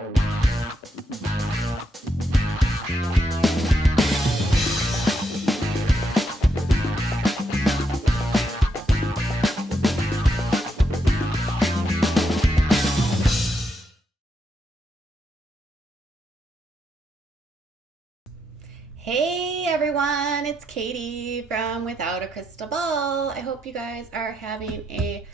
Hey everyone, it's Katie from Without a Crystal Ball. I hope you guys are having a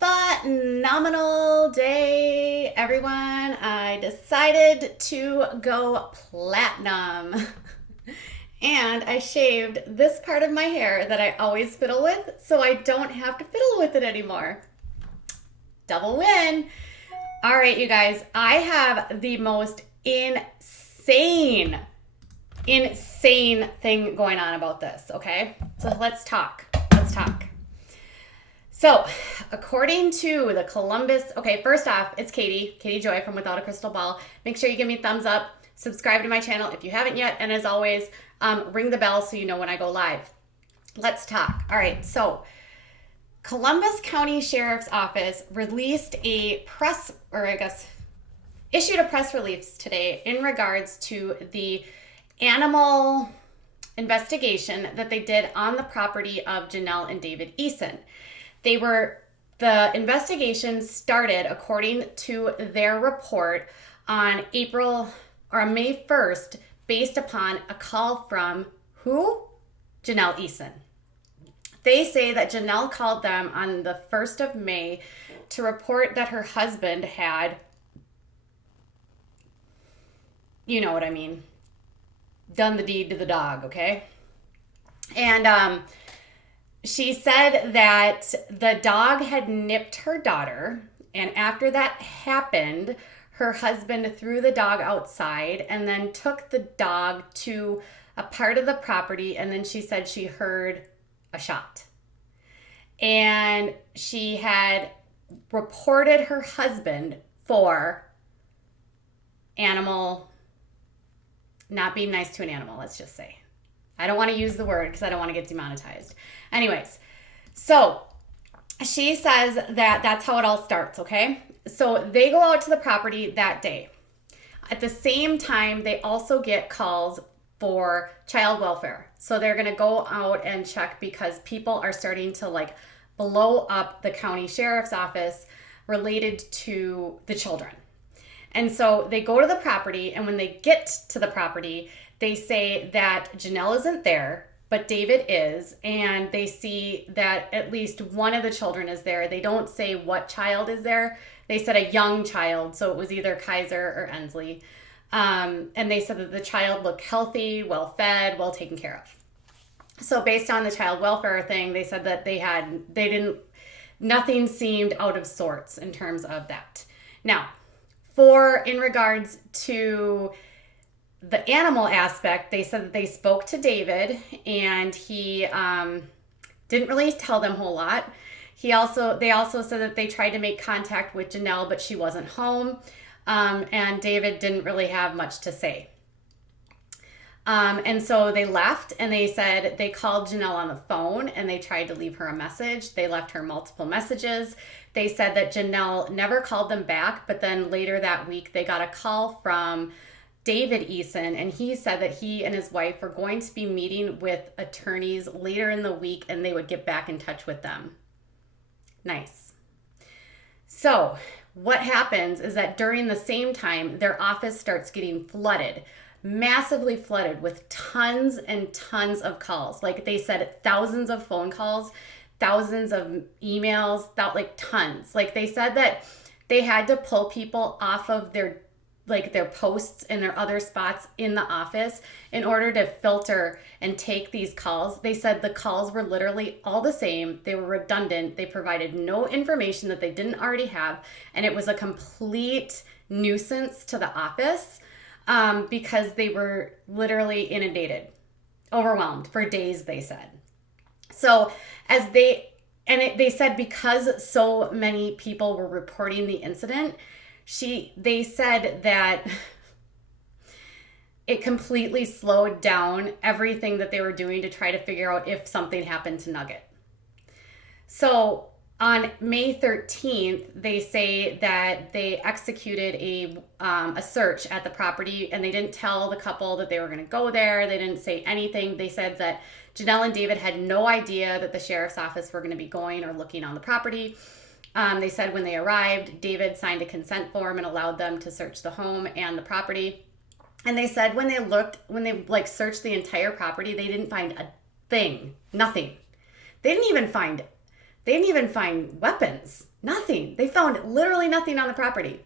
phenomenal day. Everyone, I decided to go platinum. And I shaved this part of my hair that I always fiddle with, so I don't have to fiddle with it anymore. Double win. All right, you guys, I have the most insane thing going on about this, okay? So let's talk. So, according to the Columbus, okay, first off, it's Katie Joy from Without a Crystal Ball. Make sure you give me a thumbs up, subscribe to my channel if you haven't yet, and as always, ring the bell so you know when I go live. Let's talk. All right, so Columbus County Sheriff's Office released a issued a press release today in regards to the animal investigation that they did on the property of Jenelle and David Eason. The investigation started, according to their report, on May 1st, based upon a call from who? Jenelle Eason. They say that Janelle called them on the 1st of May to report that her husband had, you know what I mean, done the deed to the dog, okay? And she said that the dog had nipped her daughter, and after that happened, her husband threw the dog outside and then took the dog to a part of the property, and then she said she heard a shot. And she had reported her husband for not being nice to an animal, let's just say. I don't want to use the word because I don't want to get demonetized. Anyways, so she says that that's how it all starts, okay? So they go out to the property that day. At the same time, they also get calls for child welfare. So they're going to go out and check because people are starting to blow up the county sheriff's office related to the children. And so they go to the property, and when they get to the property, they say that Janelle isn't there, but David is, and they see that at least one of the children is there. They don't say what child is there. They said a young child, so it was either Kaiser or Ensley. And they said that the child looked healthy, well-fed, well taken care of. So based on the child welfare thing, they said that nothing seemed out of sorts in terms of that. Now, in regards to the animal aspect, they said that they spoke to David, and he didn't really tell them a whole lot. They also said that they tried to make contact with Janelle, but she wasn't home, and David didn't really have much to say. And so they left, and they said they called Janelle on the phone, and they tried to leave her a message. They left her multiple messages. They said that Janelle never called them back, but then later that week they got a call from David Eason, and he said that he and his wife were going to be meeting with attorneys later in the week, and they would get back in touch with them. Nice. So what happens is that during the same time, their office starts getting flooded, massively flooded with tons and tons of calls. Like they said, thousands of phone calls, thousands of emails, tons. Like they said that they had to pull people off of their posts and their other spots in the office in order to filter and take these calls. They said the calls were literally all the same. They were redundant. They provided no information that they didn't already have. And it was a complete nuisance to the office because they were literally inundated, overwhelmed for days, they said. So they said because so many people were reporting the incident, they said that it completely slowed down everything that they were doing to try to figure out if something happened to Nugget. So On May 13th, they say that they executed a search at the property, and they didn't tell the couple that they were going to go there. They didn't say anything. They said that Janelle and David had no idea that the sheriff's office were going to be going or looking on the property. They said when they arrived, David signed a consent form and allowed them to search the home and the property. And they said when they like searched the entire property, they didn't find a thing, nothing. They didn't even find weapons, nothing. They found literally nothing on the property.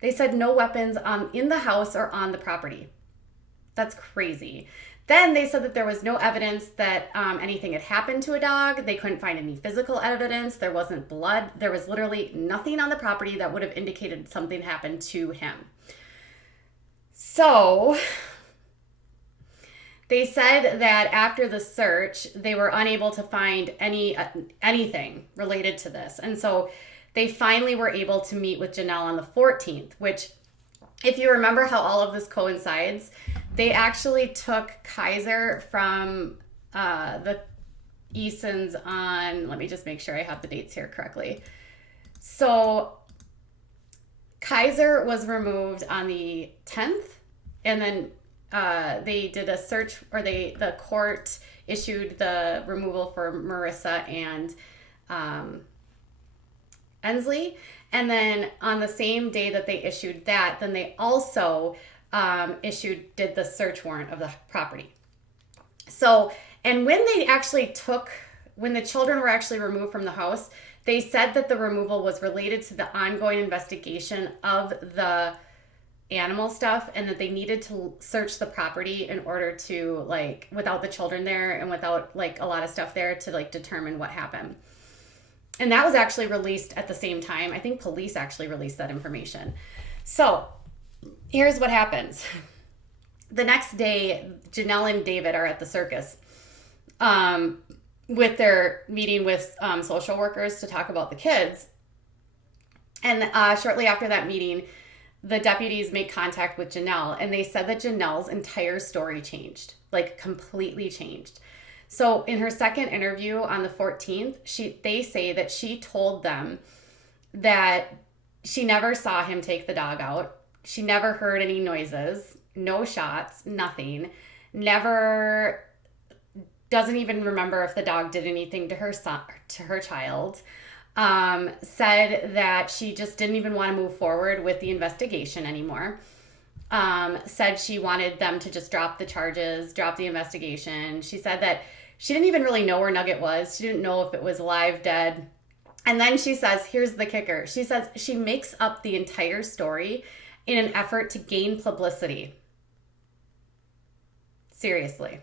They said no weapons in the house or on the property. That's crazy. Then they said that there was no evidence that anything had happened to a dog. They couldn't find any physical evidence. There wasn't blood. There was literally nothing on the property that would have indicated something happened to him. So they said that after the search, they were unable to find anything related to this. And so they finally were able to meet with Janelle on the 14th, which, if you remember how all of this coincides, they actually took Kaiser from the Easons on, let me just make sure I have the dates here correctly. So Kaiser was removed on the 10th, and then they did a search, or the court issued the removal for Marissa and Ensley. And then on the same day that they issued that, then they also did the search warrant of the property. So, and when the children were actually removed from the house, they said that the removal was related to the ongoing investigation of the animal stuff, and that they needed to search the property in order to, like, without the children there and without like a lot of stuff there, to like determine what happened. And that was actually released at the same time. I think police actually released that information. So here's what happens. The next day, Janelle and David are at the circus with their meeting with social workers to talk about the kids. And shortly after that meeting, the deputies make contact with Janelle, and they said that Janelle's entire story changed, like completely changed. So in her second interview on the 14th, they say that she told them that she never saw him take the dog out. She never heard any noises, no shots, nothing. Never, doesn't even remember if the dog did anything to her son, to her child. Said that she just didn't even want to move forward with the investigation anymore. Said she wanted them to just drop the charges, drop the investigation. She said that she didn't even really know where Nugget was. She didn't know if it was alive, dead. And then she says, here's the kicker. She says she makes up the entire story in an effort to gain publicity. Seriously.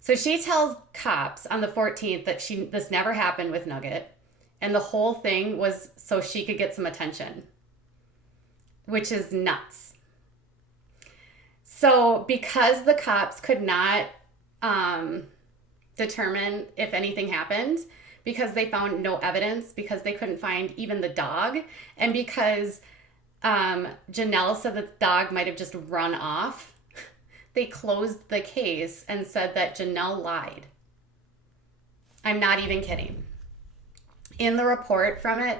So she tells cops on the 14th that this never happened with Nugget, and the whole thing was so she could get some attention, which is nuts. So because the cops could not determine if anything happened, because they found no evidence, because they couldn't find even the dog, and because Janelle said that the dog might have just run off, they closed the case and said that Janelle lied. I'm not even kidding. In the report from it,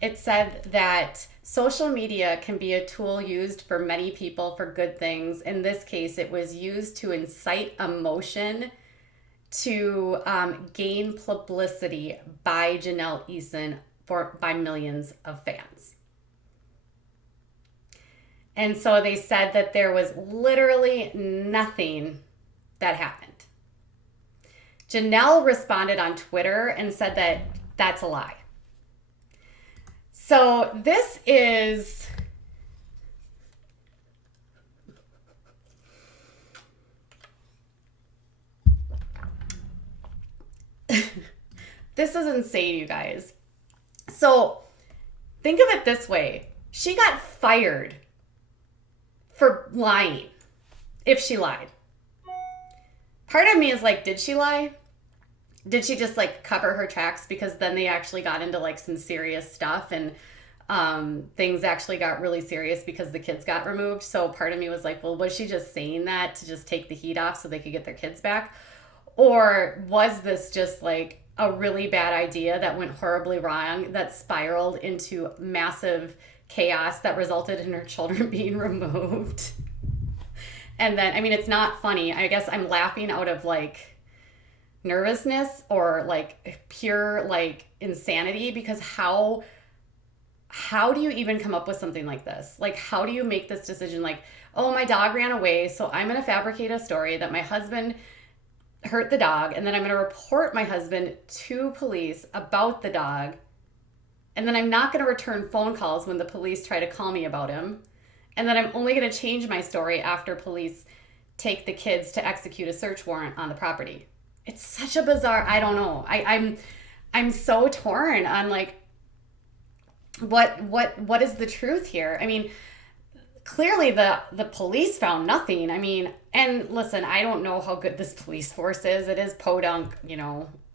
it said that social media can be a tool used for many people for good things. In this case, it was used to incite emotion to gain publicity by Jenelle Eason by millions of fans. And so they said that there was literally nothing that happened. Janelle responded on Twitter and said that that's a lie. So this is this is insane, you guys. So think of it this way. She got fired for lying, if she lied. Part of me is like, did she lie? Did she just like cover her tracks? Because then they actually got into like some serious stuff, and things actually got really serious because the kids got removed. So part of me was like, well, was she just saying that to just take the heat off so they could get their kids back? Or was this just like a really bad idea that went horribly wrong, that spiraled into massive chaos that resulted in her children being removed. And then, I mean, it's not funny. I guess I'm laughing out of like nervousness or like pure like insanity, because how do you even come up with something like this? Like, how do you make this decision? Like, oh, my dog ran away, so I'm going to fabricate a story that my husband hurt the dog, and then I'm going to report my husband to police about the dog, and then I'm not going to return phone calls when the police try to call me about him, and then I'm only going to change my story after police take the kids to execute a search warrant on the property. It's such a bizarre, I don't know. I'm so torn on like what is the truth here? I mean, clearly the police found nothing. I mean, and listen, I don't know how good this police force is. It is Podunk,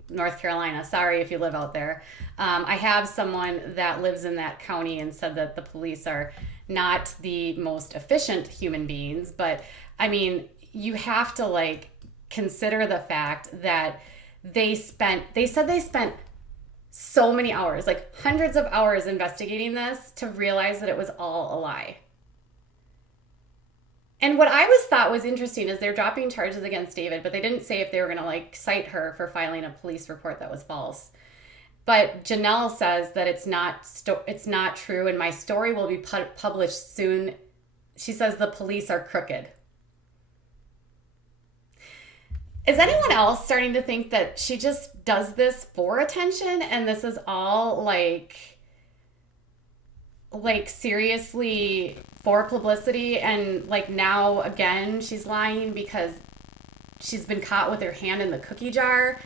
North Carolina. Sorry if you live out there. I have someone that lives in that county and said that the police are not the most efficient human beings. But I mean, you have to like consider the fact that they said they spent so many hours, like hundreds of hours investigating this to realize that it was all a lie. And what I thought was interesting is they're dropping charges against David, but they didn't say if they were going to like cite her for filing a police report that was false. But Janelle says that it's not true, and my story will be published soon. She says the police are crooked. Is anyone else starting to think that she just does this for attention, and this is all like seriously for publicity, and like now again she's lying because she's been caught with her hand in the cookie jar?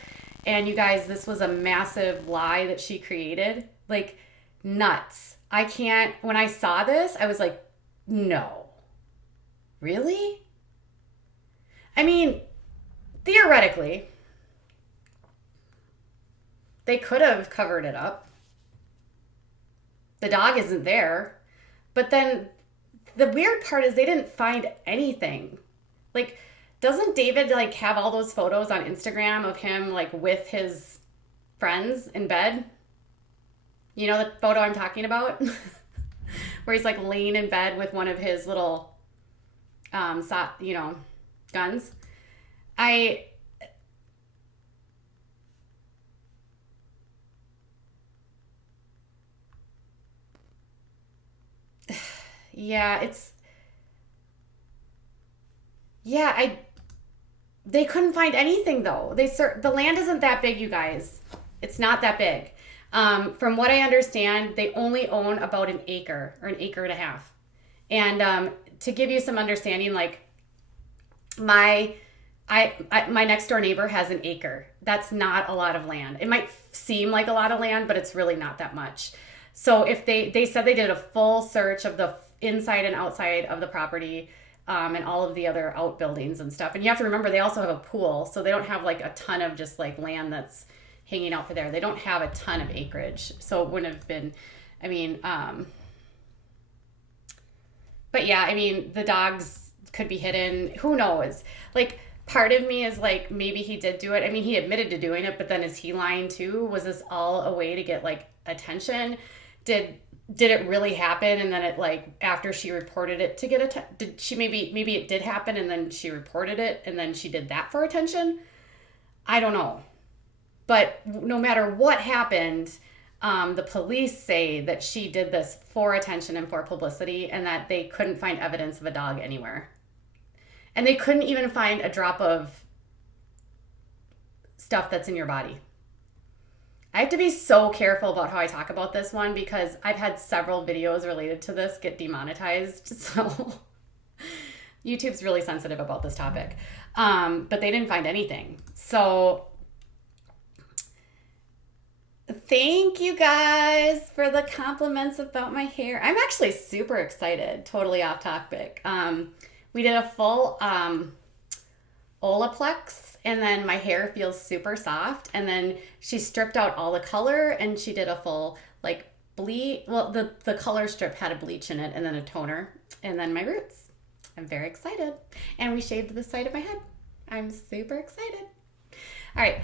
And you guys, this was a massive lie that she created. Like, nuts. When I saw this, I was like, no. Really? I mean, theoretically, they could have covered it up. The dog isn't there. But then the weird part is they didn't find anything. Like, doesn't David like have all those photos on Instagram of him like with his friends in bed? You know the photo I'm talking about? Where he's like laying in bed with one of his little guns. They couldn't find anything though. The land isn't that big, you guys. It's not that big. From what I understand, they only own about an acre or an acre and a half. And to give you some understanding, like my next door neighbor has an acre. That's not a lot of land. It might seem like a lot of land, but it's really not that much. So if they said they did a full search of the inside and outside of the property, and all of the other outbuildings and stuff. And you have to remember, they also have a pool, so they don't have like a ton of just like land that's hanging out for there. They don't have a ton of acreage, so it wouldn't have been, but yeah, I mean, the dogs could be hidden. Who knows? Like, part of me is like, maybe he did do it. I mean, he admitted to doing it, but then is he lying too? Was this all a way to get like attention? Did it really happen? And then it like, after she reported it to get did she maybe it did happen and then she reported it and then she did that for attention? I don't know. But no matter what happened, the police say that she did this for attention and for publicity, and that they couldn't find evidence of a dog anywhere. And they couldn't even find a drop of stuff that's in your body. I have to be so careful about how I talk about this one because I've had several videos related to this get demonetized. So YouTube's really sensitive about this topic. But they didn't find anything. So thank you guys for the compliments about my hair. I'm actually super excited. Totally off topic. We did a full Olaplex. And then my hair feels super soft. And then she stripped out all the color and she did a full like bleach. Well, the color strip had a bleach in it and then a toner and then my roots. I'm very excited. And we shaved the side of my head. I'm super excited. All right.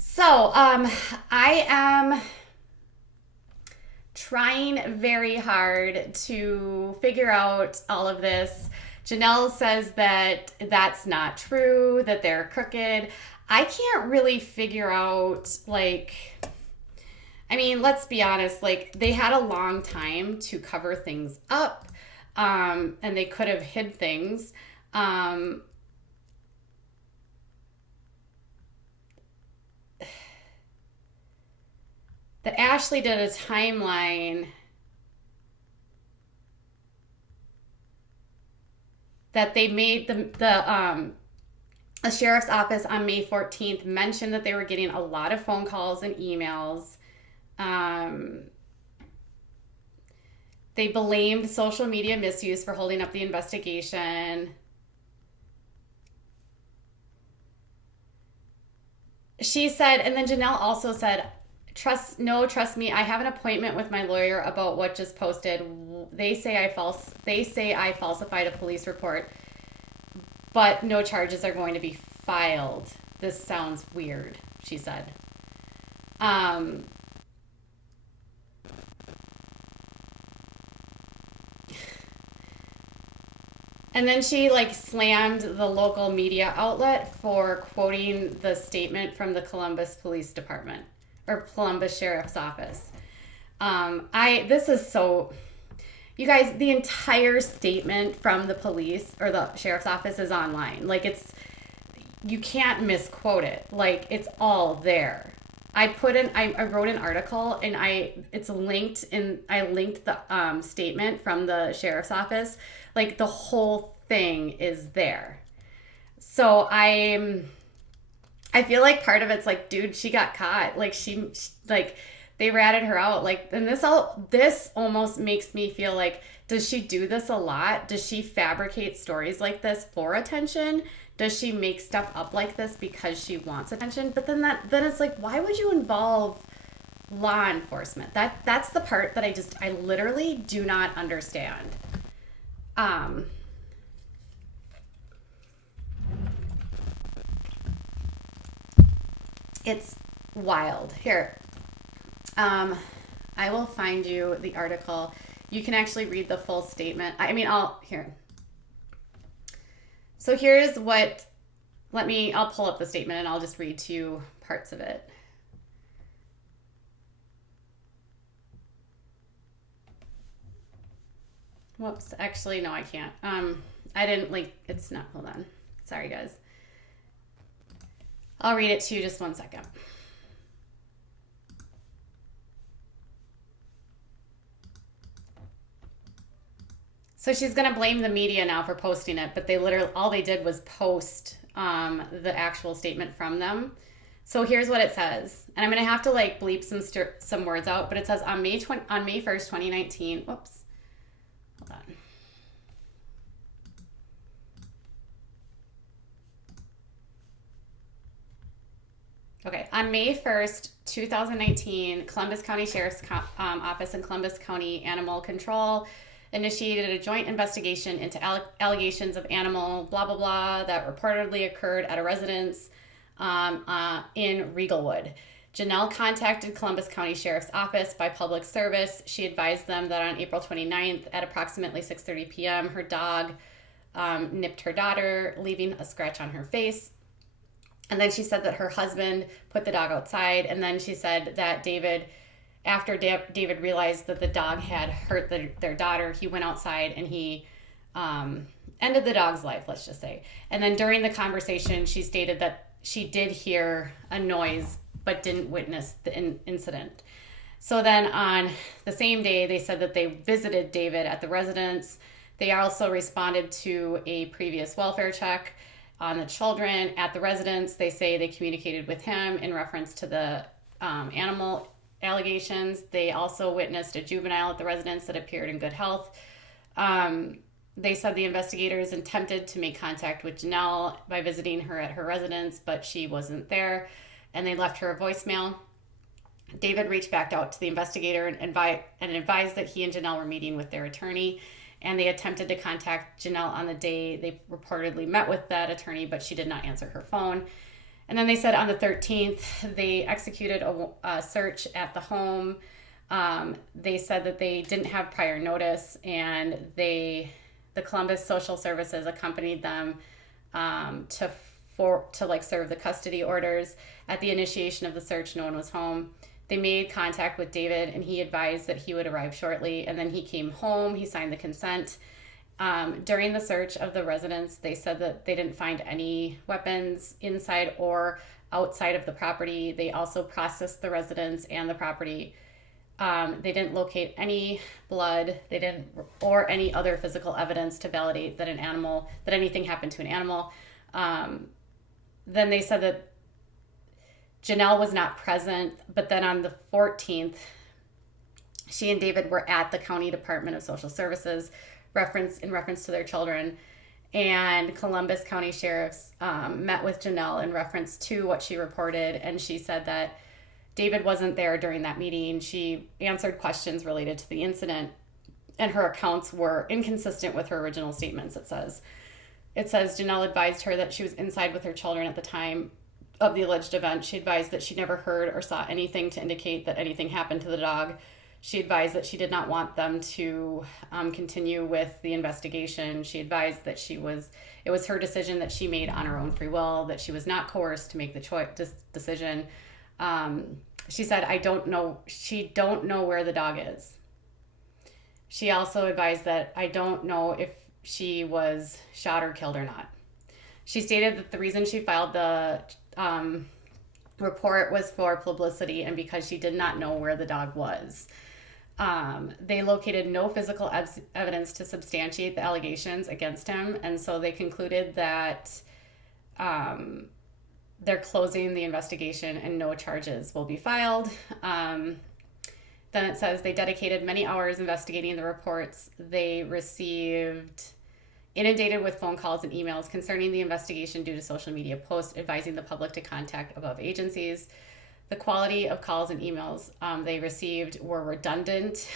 So, I am trying very hard to figure out all of this. Janelle says that that's not true, that they're crooked. I can't really figure out, like, I mean, let's be honest, like, they had a long time to cover things up, and they could have hid things. Um, that Ashley did a timeline that they made the sheriff's office on May 14th mentioned that they were getting a lot of phone calls and emails. Um, they blamed social media misuse for holding up the investigation. She said, and then Janelle also said, trust me, I have an appointment with my lawyer about what just posted. They say I falsified a police report, but no charges are going to be filed. This sounds weird, she said. Um, and then she like slammed the local media outlet for quoting the statement from the Columbus Police Department or Columbus Sheriff's Office. This is so, you guys, the entire statement from the police or the sheriff's office is online. Like, you can't misquote it. Like, it's all there. I wrote an article and it's linked in, I linked the statement from the sheriff's office. Like, the whole thing is there. So I feel like part of it's like, dude, she got caught. Like, she like, they ratted her out. Like, and this almost makes me feel like, does she do this a lot? Does she fabricate stories like this for attention? Does she make stuff up like this because she wants attention? But then it's like, why would you involve law enforcement? That's the part that I literally do not understand. It's wild. Here, I will find you the article. You can actually read the full statement. Here. So here's what, I'll pull up the statement and I'll just read to you parts of it. Whoops, actually, no, I can't. I didn't it's not, hold on. Sorry, guys. I'll read it to you just one second. So she's going to blame the media now for posting it, but all they did was post the actual statement from them. So here's what it says. And I'm going to have to bleep some words out, but it says on May 1st, 2019. Whoops. Hold on. Okay, on May 1st, 2019, Columbus County Sheriff's Office and Columbus County Animal Control initiated a joint investigation into allegations of animal blah, blah, blah that reportedly occurred at a residence in Riegelwood. Janelle contacted Columbus County Sheriff's Office by public service. She advised them that on April 29th at approximately 6:30 p.m., her dog nipped her daughter, leaving a scratch on her face. And then she said that her husband put the dog outside. And then she said that after David realized that the dog had hurt their daughter, he went outside and he ended the dog's life, let's just say. And then during the conversation, she stated that she did hear a noise but didn't witness the incident. So then on the same day, they said that they visited David at the residence. They also responded to a previous welfare check on the children at the residence. They say they communicated with him in reference to the animal allegations. They also witnessed a juvenile at the residence that appeared in good health. They said the investigators attempted to make contact with Janelle by visiting her at her residence, but she wasn't there, and they left her a voicemail. David reached back out to the investigator and advised that he and Janelle were meeting with their attorney, and they attempted to contact Janelle on the day they reportedly met with that attorney, but she did not answer her phone. And then they said on the 13th, they executed a search at the home. They said that they didn't have prior notice, and the Columbus Social Services accompanied them to serve the custody orders. At the initiation of the search, no one was home. They made contact with David, and he advised that he would arrive shortly. And then he came home. He signed the consent. During the search of the residence, they said that they didn't find any weapons inside or outside of the property. They also processed the residence and the property. They didn't locate any blood. Or any other physical evidence to validate that anything happened to an animal. Then they said that Janelle was not present, but then on the 14th, she and David were at the County Department of Social Services in reference to their children, and Columbus County Sheriffs met with Janelle in reference to what she reported, and she said that David wasn't there during that meeting. She answered questions related to the incident, and her accounts were inconsistent with her original statements, it says. Janelle advised her that she was inside with her children at the time of the alleged event. She advised that she never heard or saw anything to indicate that anything happened to the dog. She advised that she did not want them to continue with the investigation. She advised that it was her decision that she made on her own free will, that she was not coerced to make the decision. She said, she don't know where the dog is. She also advised that I don't know if she was shot or killed or not. She stated that the reason she filed the report was for publicity and because she did not know where the dog was. They located no physical evidence to substantiate the allegations against him, and so they concluded that they're closing the investigation and no charges will be filed. Then it says they dedicated many hours investigating the reports. They received inundated with phone calls and emails concerning the investigation due to social media posts advising the public to contact above agencies. The quality of calls and emails they received were redundant,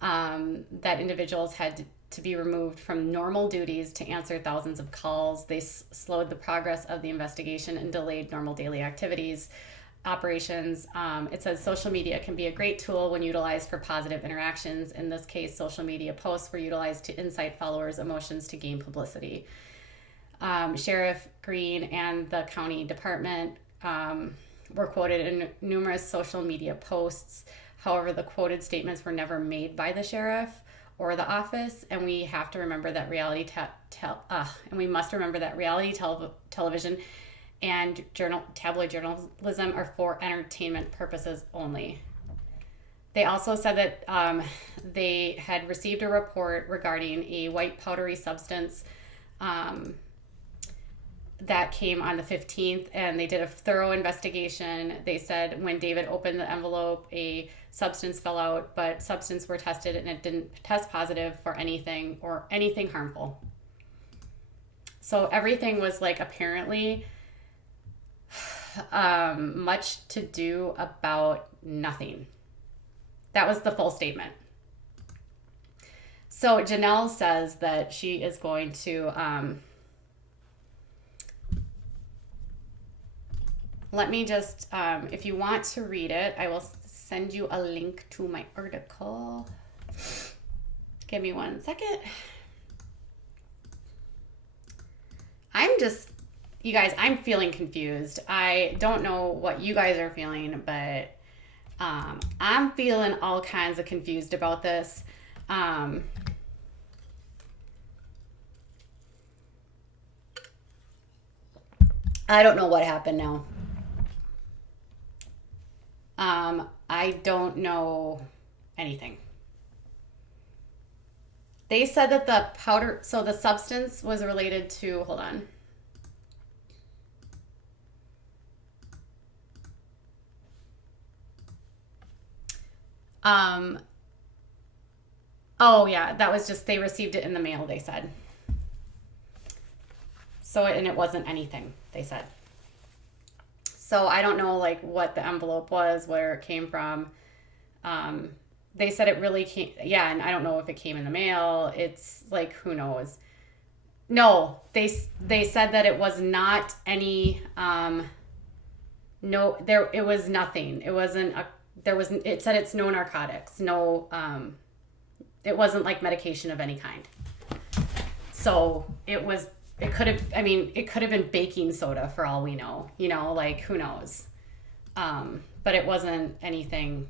that individuals had to be removed from normal duties to answer thousands of calls. They slowed the progress of the investigation and delayed normal daily operations. It says social media can be a great tool when utilized for positive interactions. In this case, social media posts were utilized to incite followers' emotions to gain publicity. Sheriff Green and the county department were quoted in numerous social media posts. However, the quoted statements were never made by the sheriff or the office, and we have to remember that reality television and tabloid journalism are for entertainment purposes only. They also said that they had received a report regarding a white powdery substance that came on the 15th, and they did a thorough investigation. They said when David opened the envelope, a substance fell out, but substance were tested and it didn't test positive for anything harmful. So everything was apparently much to do about nothing. That was the full statement. So Janelle says that she is going to let me just if you want to read it, I will send you a link to my article. Give me 1 second. You guys, I'm feeling confused. I don't know what you guys are feeling, but I'm feeling all kinds of confused about this. I don't know what happened now. I don't know anything. They said that the powder, so the substance was related to, hold on. Oh yeah, that was just, they received it in the mail, they said. So, and it wasn't anything, they said. So I don't know what the envelope was, where it came from. They said it really came, and I don't know if it came in the mail. It's who knows. No, they said that it was not any no, there, it was nothing. It wasn't a, there was, it said it's no narcotics, no, it wasn't like medication of any kind. So it was, it could have, I mean, it could have been baking soda for all we know, you know, like who knows. But it wasn't anything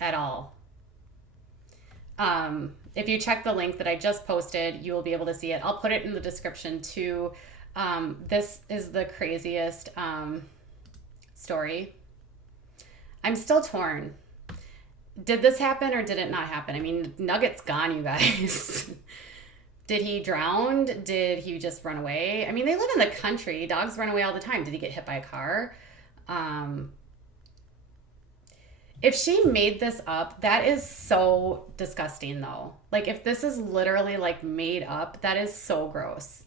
at all. If you check the link that I just posted, you will be able to see it. I'll put it in the description too. This is the craziest story. I'm still torn. Did this happen or did it not happen? I mean, Nugget's gone, you guys. Did he drown? Did he just run away? I mean, they live in the country. Dogs run away all the time. Did he get hit by a car? If she made this up, that is so disgusting, though. Like, if this is literally, like, made up, that is so gross.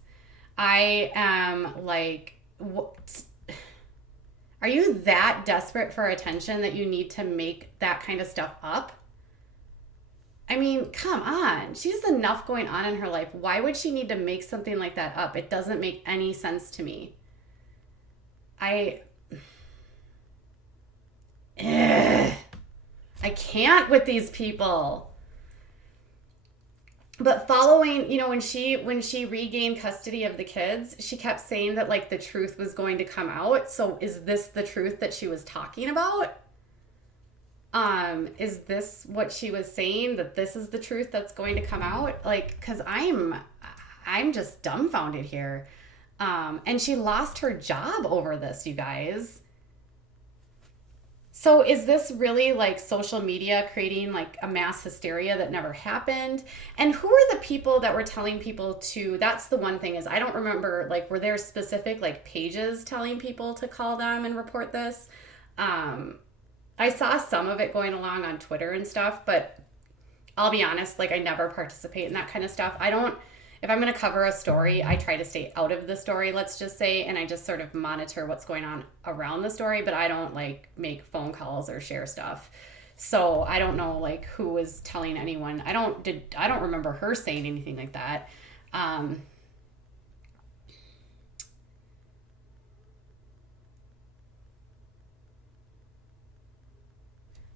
I am, like, what? Are you that desperate for attention that you need to make that kind of stuff up? I mean, come on. She has enough going on in her life. Why would she need to make something like that up? It doesn't make any sense to me. I can't with these people. But following, you know, when she regained custody of the kids, she kept saying that like the truth was going to come out. So is this the truth that she was talking about? Is this what she was saying, that this is the truth that's going to come out? Like, cause I'm just dumbfounded here. And she lost her job over this, you guys. So is this really like social media creating like a mass hysteria that never happened? And who are the people that were telling people to, that's the one thing is I don't remember, like, were there specific like pages telling people to call them and report this? I saw some of it going along on Twitter and stuff, but I'll be honest, like I never participate in that kind of stuff. I don't, if I'm going to cover a story, I try to stay out of the story, let's just say, and I just sort of monitor what's going on around the story, but I don't like make phone calls or share stuff. So I don't know like who was telling anyone. I don't remember her saying anything like that.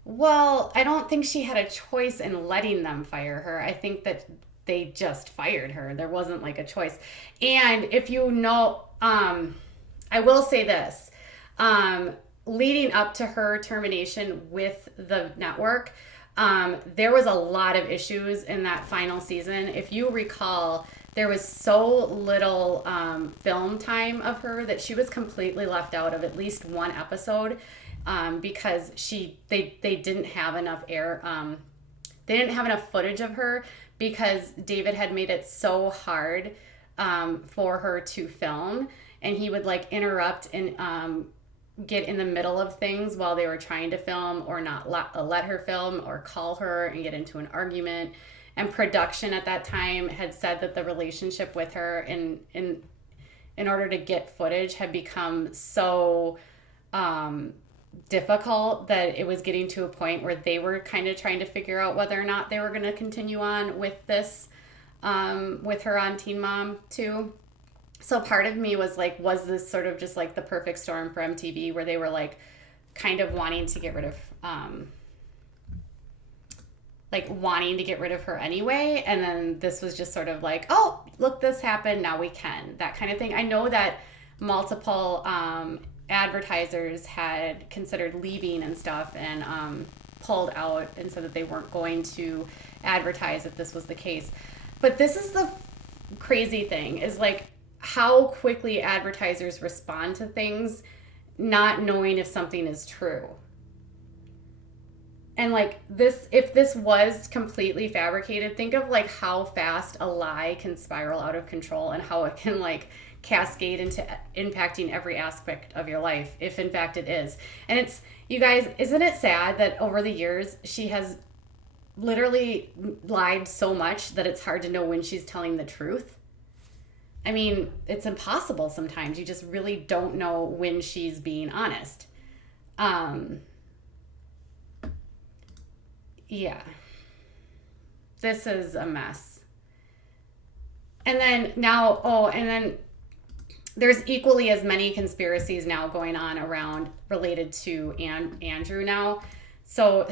Well, I don't think she had a choice in letting them fire her. I think that they just fired her. There wasn't like a choice. And if you know, I will say this, leading up to her termination with the network, there was a lot of issues in that final season. If you recall, there was so little film time of her that she was completely left out of at least one episode, because they didn't have enough they didn't have enough footage of her because David had made it so hard for her to film, and he would like interrupt and get in the middle of things while they were trying to film, or not let her film, or call her and get into an argument. And production at that time had said that the relationship with her in order to get footage had become so difficult that it was getting to a point where they were kind of trying to figure out whether or not they were going to continue on with this, with her on Teen Mom 2. So part of me was like, was this sort of just like the perfect storm for MTV where they were like kind of wanting to get rid of her anyway, and then this was just sort of like, oh, look, this happened, now we can, that kind of thing. I know that multiple advertisers had considered leaving and stuff, and pulled out and said that they weren't going to advertise if this was the case. But this is the crazy thing, is like how quickly advertisers respond to things not knowing if something is true. And like this, if this was completely fabricated, think of like how fast a lie can spiral out of control and how it can like cascade into impacting every aspect of your life, if in fact it is. And it's, you guys, isn't it sad that over the years she has literally lied so much that it's hard to know when she's telling the truth? I mean, it's impossible sometimes. You just really don't know when she's being honest. Yeah. This is a mess. And then now, oh, and then there's equally as many conspiracies now going on around related to Andrew now. So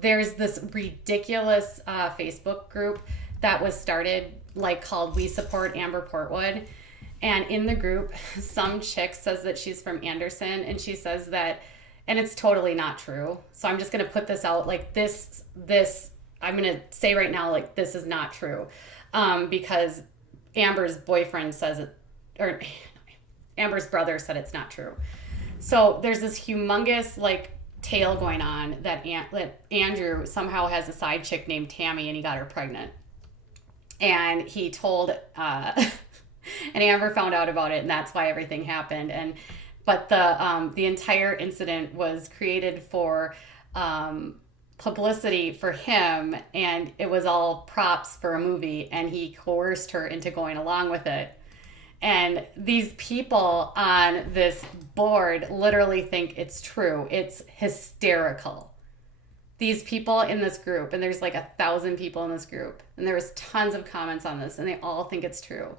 there's this ridiculous Facebook group that was started like called We Support Amber Portwood. And in the group, some chick says that she's from Anderson, and she says that, and it's totally not true. So I'm just going to put this out like this, I'm going to say right now, like this is not true. Because Amber's boyfriend says it, or Amber's brother said it's not true. So there's this humongous like tale going on that Andrew somehow has a side chick named Tammy and he got her pregnant. And he told, and Amber found out about it, and that's why everything happened. But the entire incident was created for publicity for him, and it was all props for a movie, and he coerced her into going along with it. And these people on this board literally think it's true. It's hysterical. These people in this group, and there's like 1,000 people in this group, and there was tons of comments on this, and they all think it's true.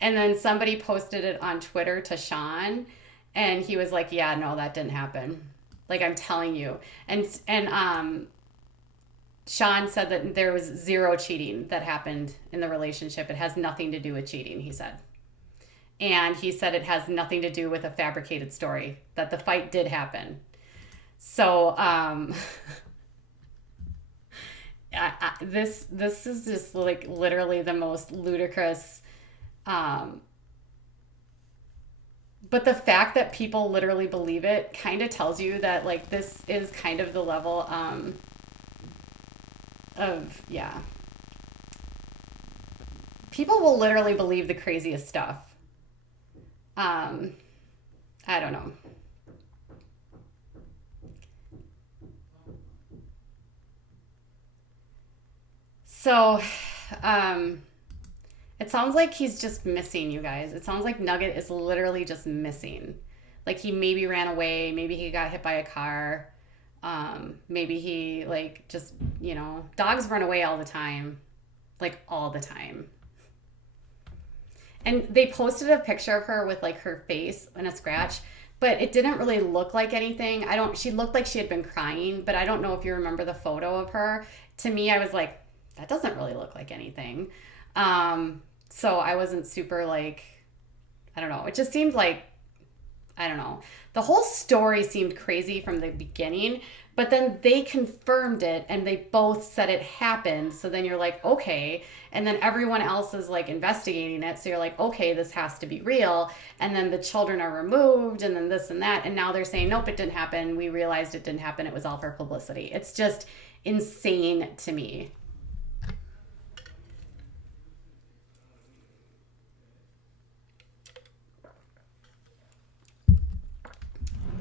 And then somebody posted it on Twitter to Sean, and he was like, yeah, no, that didn't happen. Like, I'm telling you. And Sean said that there was zero cheating that happened in the relationship. It has nothing to do with cheating, he said. And he said it has nothing to do with a fabricated story, that the fight did happen. So this is just like literally the most ludicrous. But the fact that people literally believe it kind of tells you that like this is kind of the level of, yeah. People will literally believe the craziest stuff. I don't know. So, it sounds like he's just missing, you guys. It sounds like Nugget is literally just missing. Like he maybe ran away. Maybe he got hit by a car. Maybe he like just, dogs run away all the time. Like all the time. And they posted a picture of her with like her face and a scratch, but it didn't really look like anything. She looked like she had been crying, but I don't know if you remember the photo of her. To me, I was like, that doesn't really look like anything. So I wasn't super like, I don't know. It just seemed like, I don't know. The whole story seemed crazy from the beginning, but then they confirmed it and they both said it happened. So then you're like, okay. And then everyone else is like investigating it. So you're like, okay, this has to be real. And then the children are removed and then this and that. And now they're saying, nope, it didn't happen. We realized it didn't happen. It was all for publicity. It's just insane to me.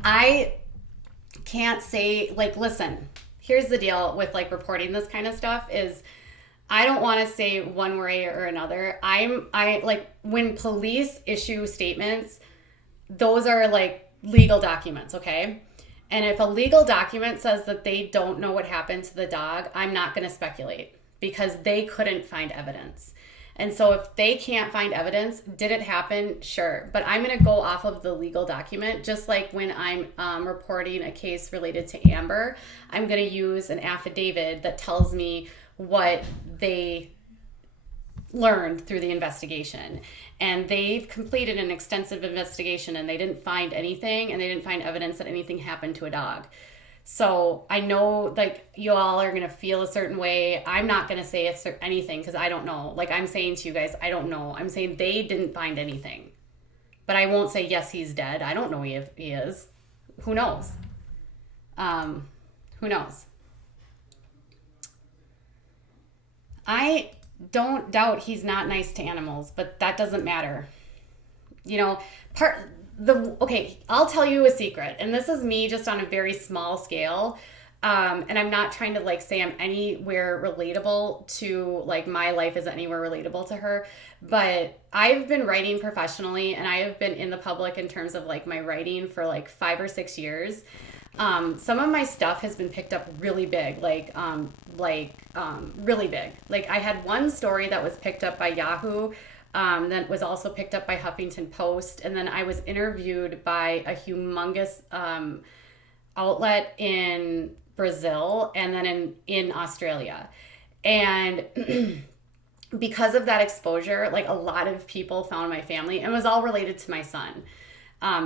I can't say, like, listen, here's the deal with like reporting this kind of stuff is I don't want to say one way or another. I like when police issue statements, those are like legal documents, okay? And if a legal document says that they don't know what happened to the dog, I'm not going to speculate because they couldn't find evidence. And so if they can't find evidence, did it happen? Sure. But I'm going to go off of the legal document. Just like when I'm reporting a case related to Amber, I'm going to use an affidavit that tells me what they learned through the investigation. And they've completed an extensive investigation and they didn't find anything and they didn't find evidence that anything happened to a dog. So I know like you all are going to feel a certain way. I'm not going to say anything because I don't know. Like I'm saying to you guys, I don't know. I'm saying they didn't find anything. But I won't say, yes, he's dead. I don't know if he is. Who knows? Who knows? I don't doubt he's not nice to animals, but that doesn't matter. Okay, I'll tell you a secret, and this is me just on a very small scale, and I'm not trying to like say I'm anywhere relatable to like my life is anywhere relatable to her, but I've been writing professionally and I have been in the public in terms of like my writing for like 5 or 6 years. Some of my stuff has been picked up really big, really big. Like I had one story that was picked up by Yahoo, that was also picked up by Huffington Post, and then I was interviewed by a humongous outlet in Brazil and then in Australia. And because of that exposure, like a lot of people found my family, and it was all related to my son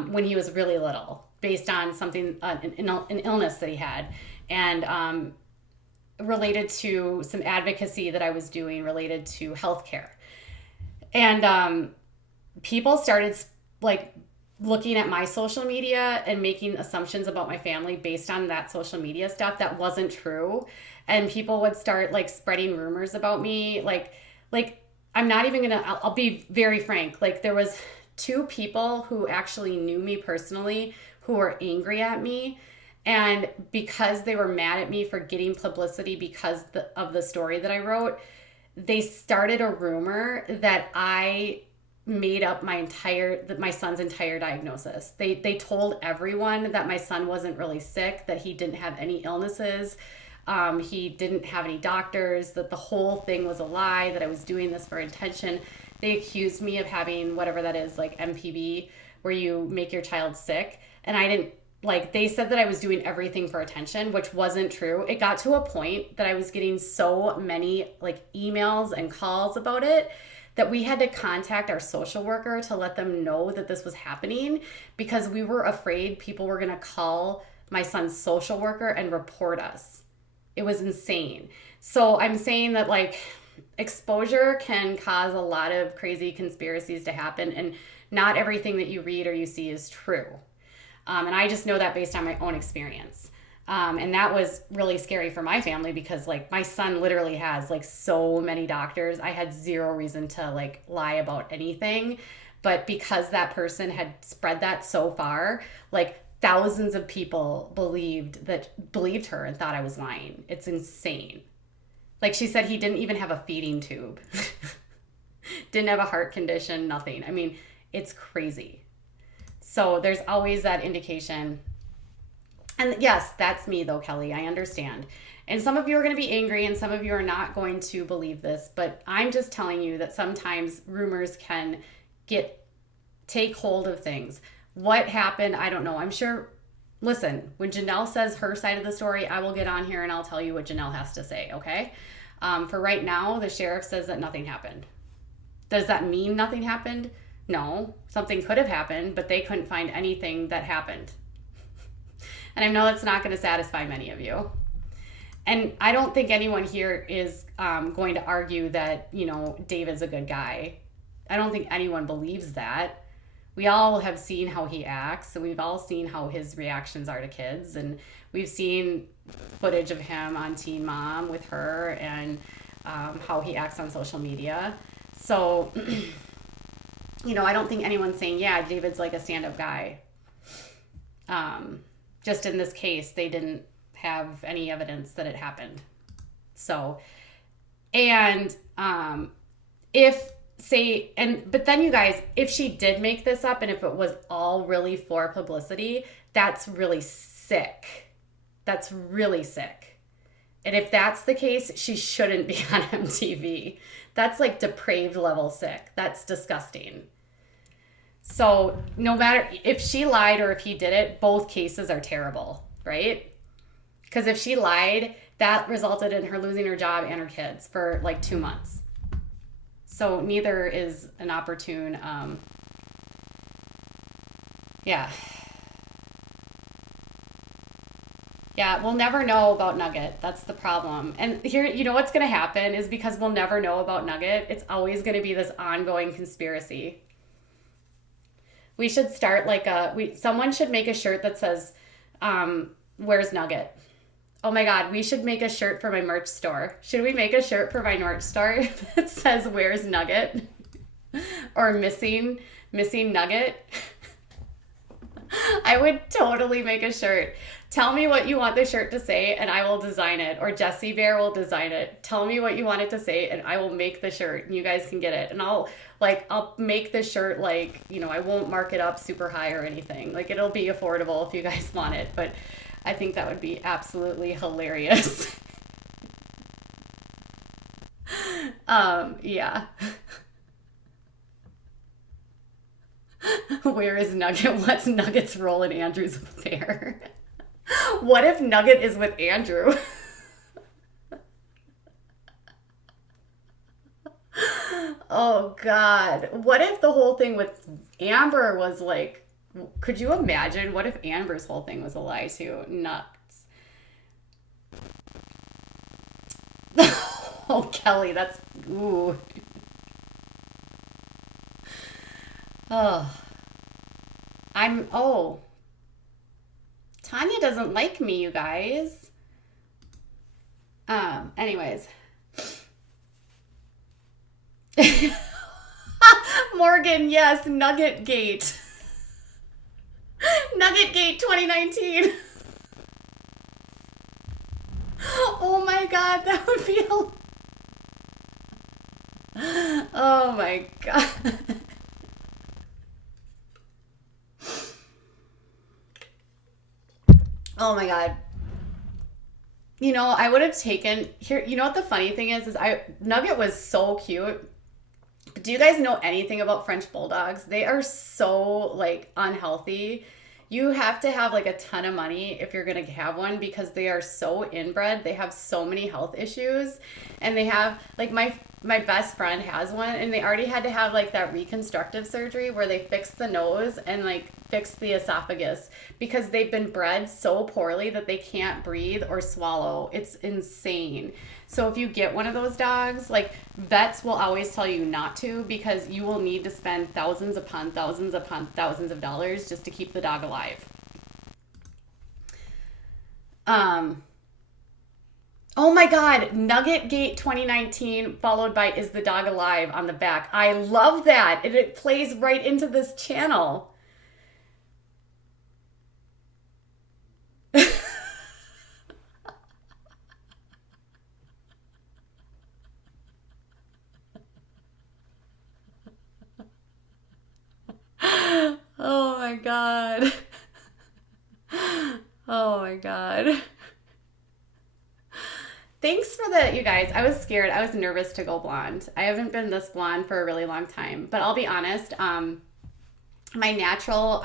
when he was really little, based on something, an illness that he had, and related to some advocacy that I was doing related to healthcare. And people started like looking at my social media and making assumptions about my family based on that social media stuff that wasn't true. And people would start like spreading rumors about me. Like I'm not even gonna, I'll be very frank. Like there was 2 people who actually knew me personally who were angry at me. And because they were mad at me for getting publicity because of the story that I wrote, they started a rumor that I made up my son's entire diagnosis. They told everyone that my son wasn't really sick, that he didn't have any illnesses, he didn't have any doctors, that the whole thing was a lie, that I was doing this for attention. They accused me of having whatever that is, like MPV, where you make your child sick. And I didn't, like, they said that I was doing everything for attention, which wasn't true. It got to a point that I was getting so many like emails and calls about it that we had to contact our social worker to let them know that this was happening, because we were afraid people were going to call my son's social worker and report us. It was insane. So I'm saying that like exposure can cause a lot of crazy conspiracies to happen, and not everything that you read or you see is true. And I just know that based on my own experience. And that was really scary for my family, because like my son literally has like so many doctors. I had zero reason to like lie about anything. But because that person had spread that so far, like thousands of people believed her and thought I was lying. It's insane. Like she said, he didn't even have a feeding tube, didn't have a heart condition, nothing. I mean, it's crazy. So there's always that indication. And yes, that's me though, Kelly. I understand. And some of you are going to be angry and some of you are not going to believe this, but I'm just telling you that sometimes rumors can take hold of things. What happened? I don't know. I'm sure, listen, when Janelle says her side of the story, I will get on here and I'll tell you what Janelle has to say, okay? For right now, the sheriff says that nothing happened. Does that mean nothing happened? No, something could have happened, but they couldn't find anything that happened. And I know that's not going to satisfy many of you. And I don't think anyone here is going to argue that, you know, David's a good guy. I don't think anyone believes that. We all have seen how he acts, and we've all seen how his reactions are to kids, and we've seen footage of him on Teen Mom with her, and how he acts on social media. So, you know, I don't think anyone's saying, yeah, David's like a stand-up guy. Just in this case, they didn't have any evidence that it happened. So, and but then you guys, if she did make this up and if it was all really for publicity, that's really sick. That's really sick. And if that's the case, she shouldn't be on MTV. That's like depraved level sick. That's disgusting. So no matter if she lied or if he did it, both cases are terrible, right? Because if she lied, that resulted in her losing her job and her kids for like 2 months. So neither is an opportune, yeah. Yeah, we'll never know about Nugget. That's the problem. And here, you know what's going to happen is because we'll never know about Nugget, it's always going to be this ongoing conspiracy. We should start like someone should make a shirt that says, where's Nugget? Oh my God, we should make a shirt for my merch store. Should we make a shirt for my merch store that says, where's Nugget? Or missing Nugget? I would totally make a shirt. Tell me what you want the shirt to say and I will design it. Or Jessie Bear will design it. Tell me what you want it to say and I will make the shirt and you guys can get it. And I'll make the shirt like, you know, I won't mark it up super high or anything. Like it'll be affordable if you guys want it. But I think that would be absolutely hilarious. Yeah. Where is Nugget? What's Nugget's role in Andrew's affair? What if Nugget is with Andrew? Oh God. What if the whole thing with Amber was like, could you imagine? What if Amber's whole thing was a lie too? Nuts. Oh, Kelly, that's, ooh. Oh, oh, Tanya doesn't like me, you guys. Anyways. Morgan, yes, Nugget-gate. Nugget-gate 2019. Oh my God, that would be oh my God. Oh my God. You know, I would have taken here. You know what the funny thing is Nugget was so cute. But do you guys know anything about French bulldogs? They are so like unhealthy. You have to have like a ton of money if you're gonna have one because they are so inbred. They have so many health issues, and they have like my best friend has one, and they already had to have like that reconstructive surgery where they fix the nose and like fix the esophagus because they've been bred so poorly that they can't breathe or swallow. It's insane. So if you get one of those dogs, like vets will always tell you not to because you will need to spend thousands upon thousands upon thousands of dollars just to keep the dog alive. Oh my God, Nugget-gate 2019 followed by Is the Dog Alive on the back. I love that. It plays right into this channel. Oh my God. Oh my God. Thanks for you guys. I was scared. I was nervous to go blonde. I haven't been this blonde for a really long time, but I'll be honest. My natural,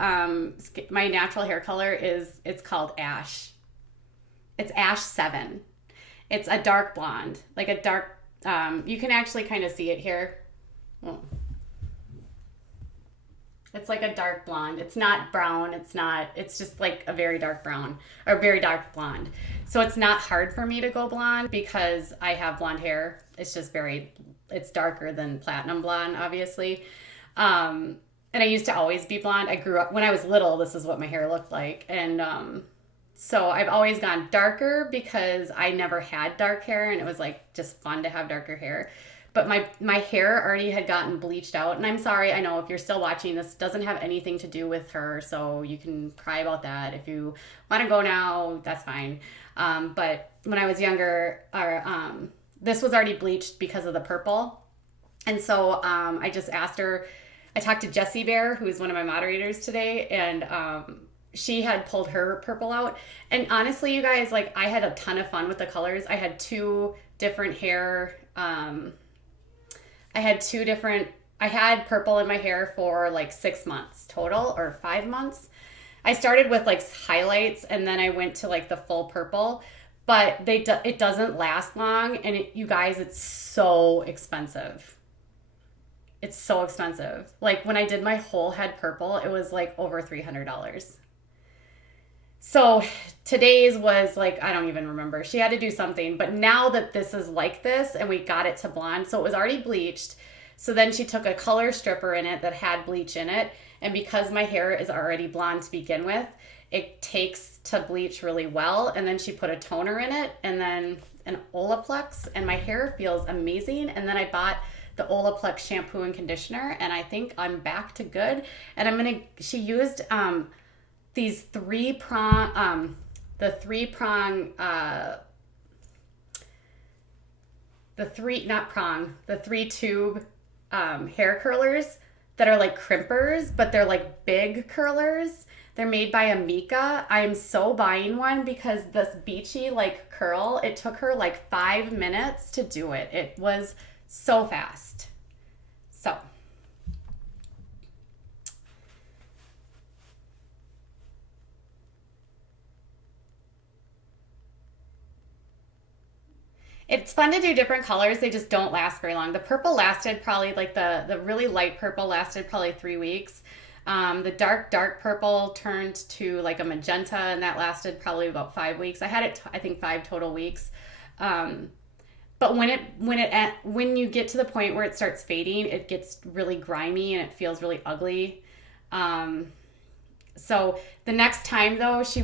my natural hair color it's called ash. It's ash 7. It's a dark blonde, like a dark. You can actually kind of see it here. Well, it's like a dark blonde. It's not brown. It's just like a very dark brown or very dark blonde. So it's not hard for me to go blonde because I have blonde hair. It's just it's darker than platinum blonde, obviously. And I used to always be blonde. I grew up, when I was little, this is what my hair looked like. And so I've always gone darker because I never had dark hair and it was like just fun to have darker hair. But my hair already had gotten bleached out. And I'm sorry, I know if you're still watching, this doesn't have anything to do with her. So you can cry about that. If you want to go now, that's fine. But when I was younger, this was already bleached because of the purple. And so I just asked her, I talked to Jessie Bear, who is one of my moderators today, and she had pulled her purple out. And honestly, you guys, like I had a ton of fun with the colors. I had two different hair. I had purple in my hair for like 6 months total or 5 months. I started with like highlights and then I went to like the full purple, but it doesn't last long. And you guys, it's so expensive. It's so expensive. Like when I did my whole head purple, it was like over $300. So today's was like, I don't even remember. She had to do something. But now that this is like this and we got it to blonde, so it was already bleached. So then she took a color stripper in it that had bleach in it. And because my hair is already blonde to begin with, it takes to bleach really well. And then she put a toner in it and then an Olaplex. And my hair feels amazing. And then I bought the Olaplex shampoo and conditioner. And I think I'm back to good. And she used these three tube hair curlers that are like crimpers, but they're like big curlers They're made by Amika. I'm so buying one because this beachy like curl, it took her like 5 minutes to do it. It was so fast. So it's fun to do different colors. They just don't last very long. The purple lasted probably like the really light purple lasted probably 3 weeks. The dark purple turned to like a magenta, and that lasted probably about 5 weeks. I had it, I think, 5 total weeks. But when you get to the point where it starts fading, it gets really grimy and it feels really ugly. So the next time though, she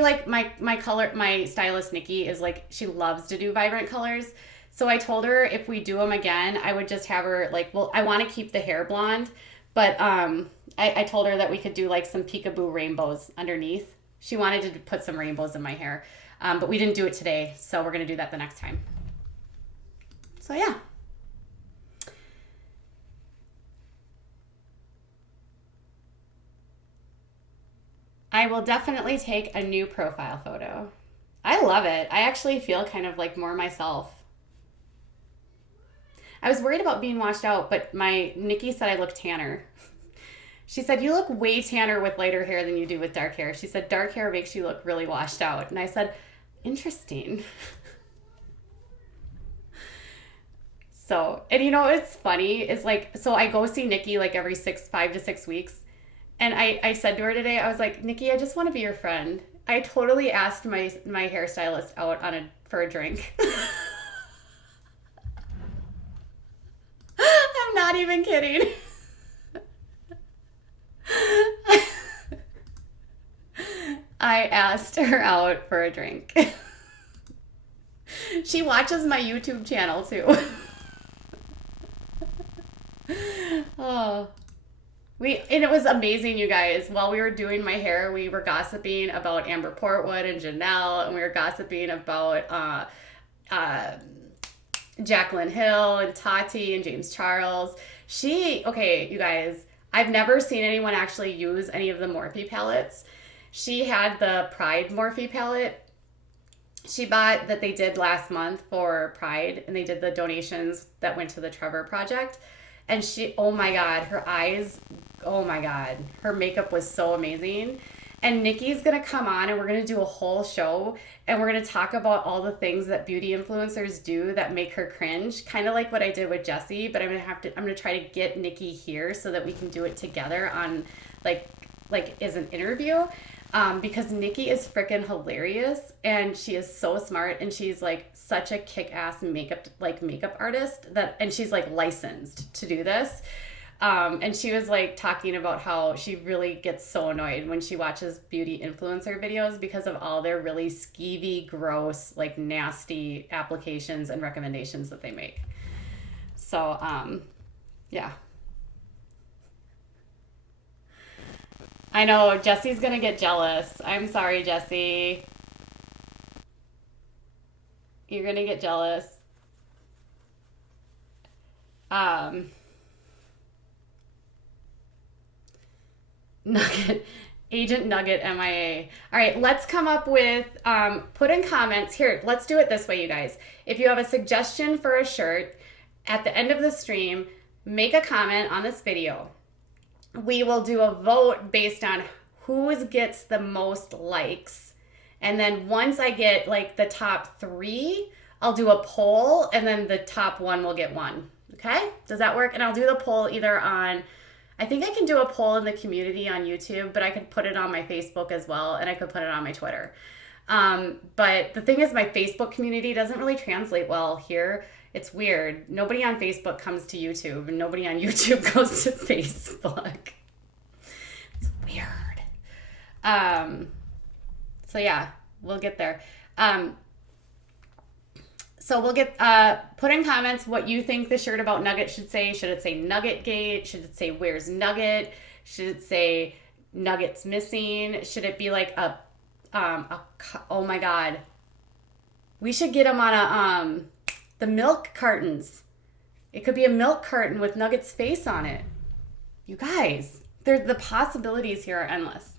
like my stylist Nikki is like, she loves to do vibrant colors. So I told her if we do them again, I would just have her like, well, I want to keep the hair blonde, but I told her that we could do like some peekaboo rainbows underneath. She wanted to put some rainbows in my hair, but we didn't do it today, so we're gonna do that the next time. So yeah. I will definitely take a new profile photo. I love it. I actually feel kind of like more myself. I was worried about being washed out, but Nikki said I look tanner. She said, you look way tanner with lighter hair than you do with dark hair. She said, dark hair makes you look really washed out. And I said, interesting. So, and you know, it's funny. It's like, so I go see Nikki like every 5 to 6 weeks. And I said to her today, I was like, Nikki, I just want to be your friend. I totally asked my hairstylist out for a drink. I'm not even kidding. I asked her out for a drink. She watches my YouTube channel too. Oh. And it was amazing, you guys. While we were doing my hair, we were gossiping about Amber Portwood and Janelle, and we were gossiping about Jaclyn Hill and Tati and James Charles. Okay, you guys, I've never seen anyone actually use any of the Morphe palettes. She had the Pride Morphe palette she bought that they did last month for Pride, and they did the donations that went to the Trevor Project. And oh my God, her eyes, oh my God, her makeup was so amazing. And Nikki's going to come on and we're going to do a whole show, and we're going to talk about all the things that beauty influencers do that make her cringe, kind of like what I did with Jessie, but I'm going to try to get Nikki here so that we can do it together on like as an interview. Because Nikki is freaking hilarious, and she is so smart, and she's like such a kick-ass makeup artist and she's like licensed to do this. And she was like talking about how she really gets so annoyed when she watches beauty influencer videos because of all their really skeevy, gross, like nasty applications and recommendations that they make. So, yeah. I know, Jesse's gonna get jealous. I'm sorry, Jesse. You're gonna get jealous. Agent Nugget MIA. All right, let's come up with, put in comments. Here, let's do it this way, you guys. If you have a suggestion for a shirt, at the end of the stream, make a comment on this video. We will do a vote based on who gets the most likes. And then once I get like the top 3, I'll do a poll, and then the top 1 will get 1. Okay? Does that work? And I'll do the poll either on, I think I can do a poll in the community on YouTube, but I could put it on my Facebook as well, and I could put it on my Twitter. But the thing is, my Facebook community doesn't really translate well here. It's weird. Nobody on Facebook comes to YouTube, and nobody on YouTube goes to Facebook. It's weird. So yeah, we'll get there. So we'll get, put in comments what you think the shirt about Nugget should say. Should it say Nugget-gate? Should it say Where's Nugget? Should it say Nugget's missing? Should it be like oh my God. We should get them on the milk cartons. It could be a milk carton with Nugget's face on it. You guys, The possibilities here are endless.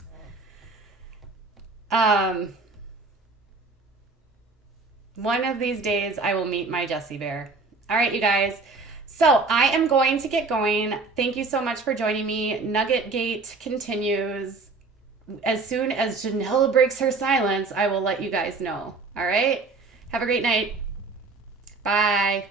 One of these days I will meet my Jessie Bear. All right, you guys. So I am going to get going. Thank you so much for joining me. Nugget-gate continues. As soon as Janelle breaks her silence, I will let you guys know. All right? Have a great night. Bye.